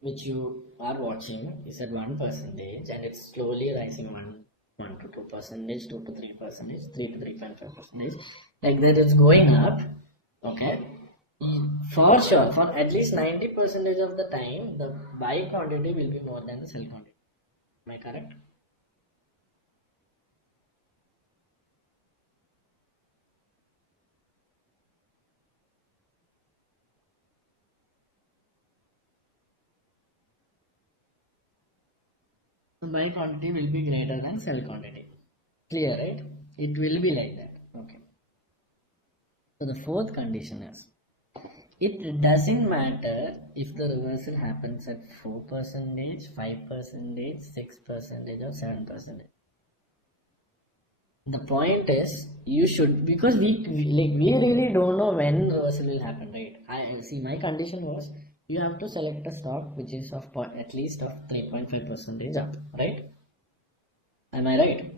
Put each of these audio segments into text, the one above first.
which you are watching is at 1% and it's slowly rising 1 to 2%, 2 to 3%, 3 to 3.5%, like that it's going up. Okay, for sure, for at least 90% of the time, the buy quantity will be more than the sell quantity. Am I correct? So buy quantity will be greater than sell quantity. Clear, right? It will be like that. Okay. So the fourth condition is, it doesn't matter if the reversal happens at 4%, 5%, 6%, or 7%. The point is, you should, because we really don't know when reversal will happen, right? I see, my condition was, you have to select a stock which is of at least of 3.5% up, right? Am I right?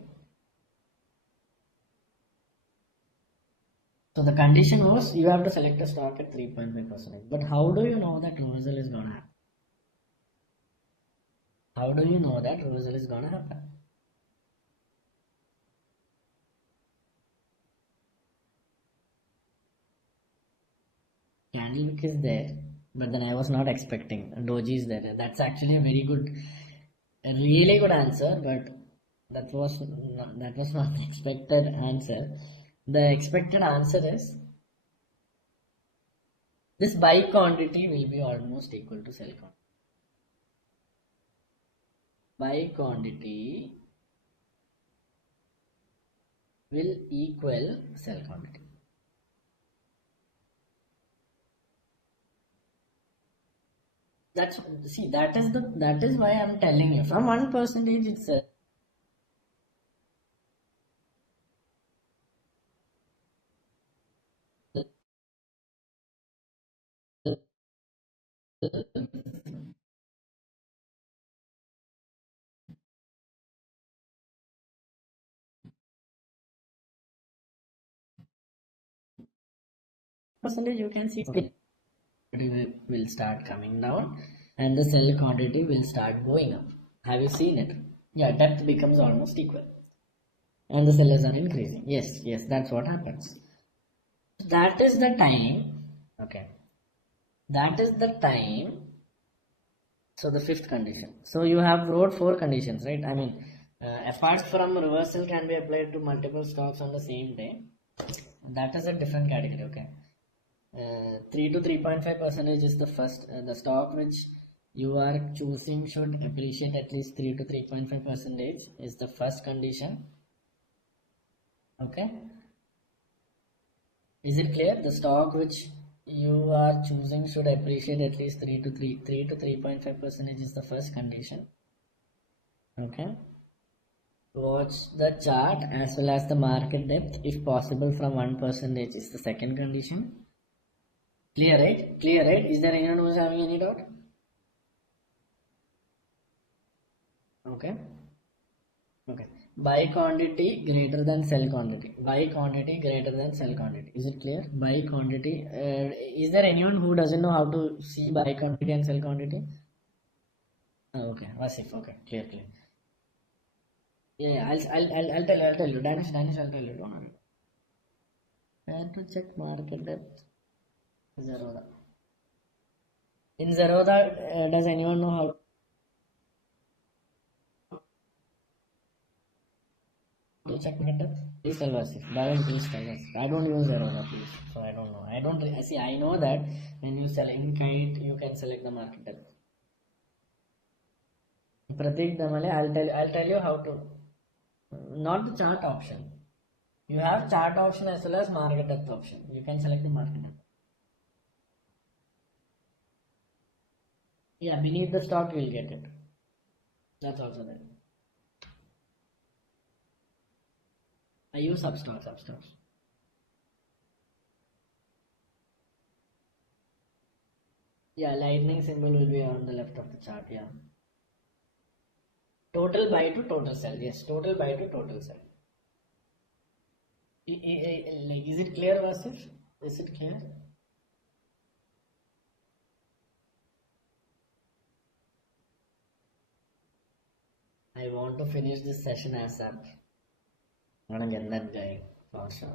So the condition was, you have to select a stock at 3.5%. But how do you know that reversal is gonna happen? How do you know that reversal is gonna happen? Candlewick is there, but then I was not expecting Doji is there. That's actually a very good, a really good answer, but that was not the expected answer. The expected answer is, this buy quantity will be almost equal to sell quantity. Buy quantity will equal sell quantity. That's, see, that is why I'm telling you, from 1% itself. Percentage, you can see will start coming down and the cell quantity will start going up. Have you seen it? Yeah, depth becomes almost equal and the cells are increasing. Yes, that's what happens. That is the time. Okay, that is the time. So the fifth condition. So you have wrote 4 conditions, right? I mean, apart from reversal can be applied to multiple stocks on the same day. That is a different category. Okay, 3 to 3.5% is the first, the stock which you are choosing should appreciate at least 3 to 3.5% is the first condition. Okay, is it clear? The stock which you are choosing should appreciate at least 3 to 3.5% is the first condition. Okay, watch the chart as well as the market depth if possible from 1% is the second condition. Clear, right? Clear, right? Is there anyone who is having any doubt? Okay. Okay. Buy quantity greater than sell quantity. Buy quantity greater than sell quantity. Is it clear? Buy quantity. Is there anyone who doesn't know how to see buy quantity and sell quantity? Okay. Wasif. Okay. Clear. Clear. Yeah. I'll tell you. I'll tell you. Danish. I'll tell you. Don't worry. Where to check market depth? Zerodha. In Zerodha, does anyone know how to check market depth? Please tell us. Darren, please tell us. I don't use Zerodha, please. So I don't know. I don't see. I know that when you select in Kite, you can select the market depth. Pratik Damale, I'll tell you how to. Not the chart option. You have chart option as well as market depth option. You can select the market depth. Yeah, beneath the stock you will get it. That's also there. I use substocks. Yeah, lightning symbol will be on the left of the chart. Yeah. Total buy to total sell. Yes, total buy to total sell. Is it clear, Vasif? Is it clear? I want to finish this session ASAP. I want to get that guy for sure.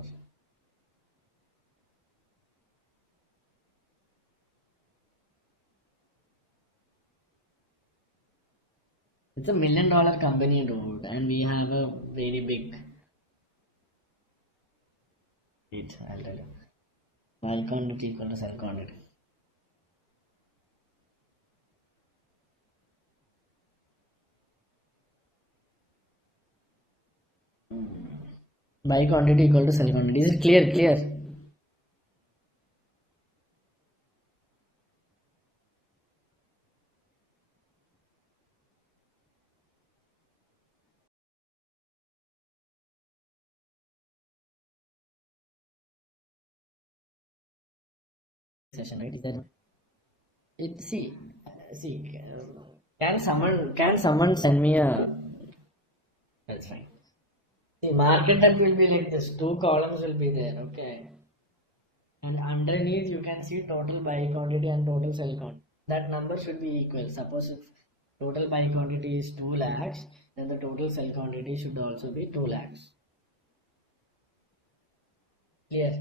It's $1 million company, dude, and we have a very big. Wait, I'll tell you. File quantity equal to cell quantity. By quantity equal to cell quantity. Is it clear? Clear. Session, right? Is that it? See. Can someone send me a? That's fine. See, market depth will be like this. Two columns will be there. Okay. And underneath you can see total buy quantity and total sell quantity. That number should be equal. Suppose if total buy quantity is 2 lakhs, then the total sell quantity should also be 2 lakhs. Clear?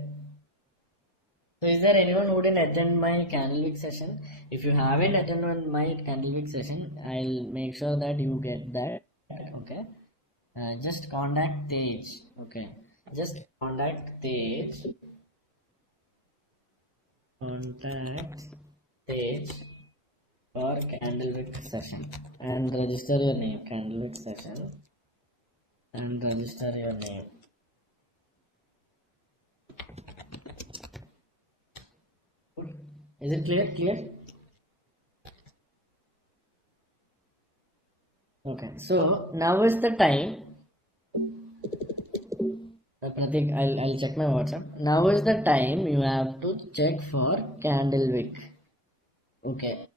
So is there anyone who didn't attend my Candlewick session? If you haven't attended my Candlewick session, I'll make sure that you get that. Okay. Just contact Tej. Okay. Just contact Tej. Contact Tej for Candlewick session and register your name. Candlewick session and register your name. Is it clear? Clear? Okay. So now is the time. Pratik, I'll check my WhatsApp. Now is the time you have to check for Candlewick. Okay.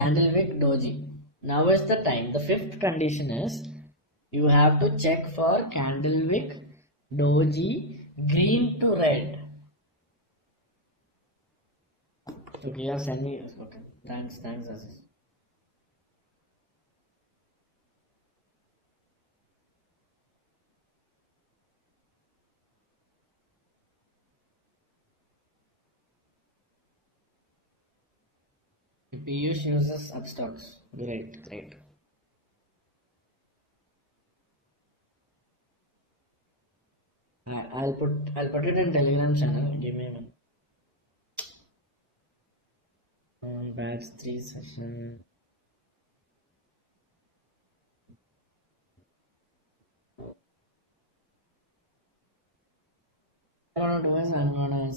Candlewick Doji. Now is the time. The fifth condition is you have to check for Candlewick Doji green to red. Okay, you have sent me. Okay, thanks, Aziz. Piyush uses Upstocks. Great. I'll put it in Telegram channel. Give me a minute. Batch 3 session. I don't know, I'm gonna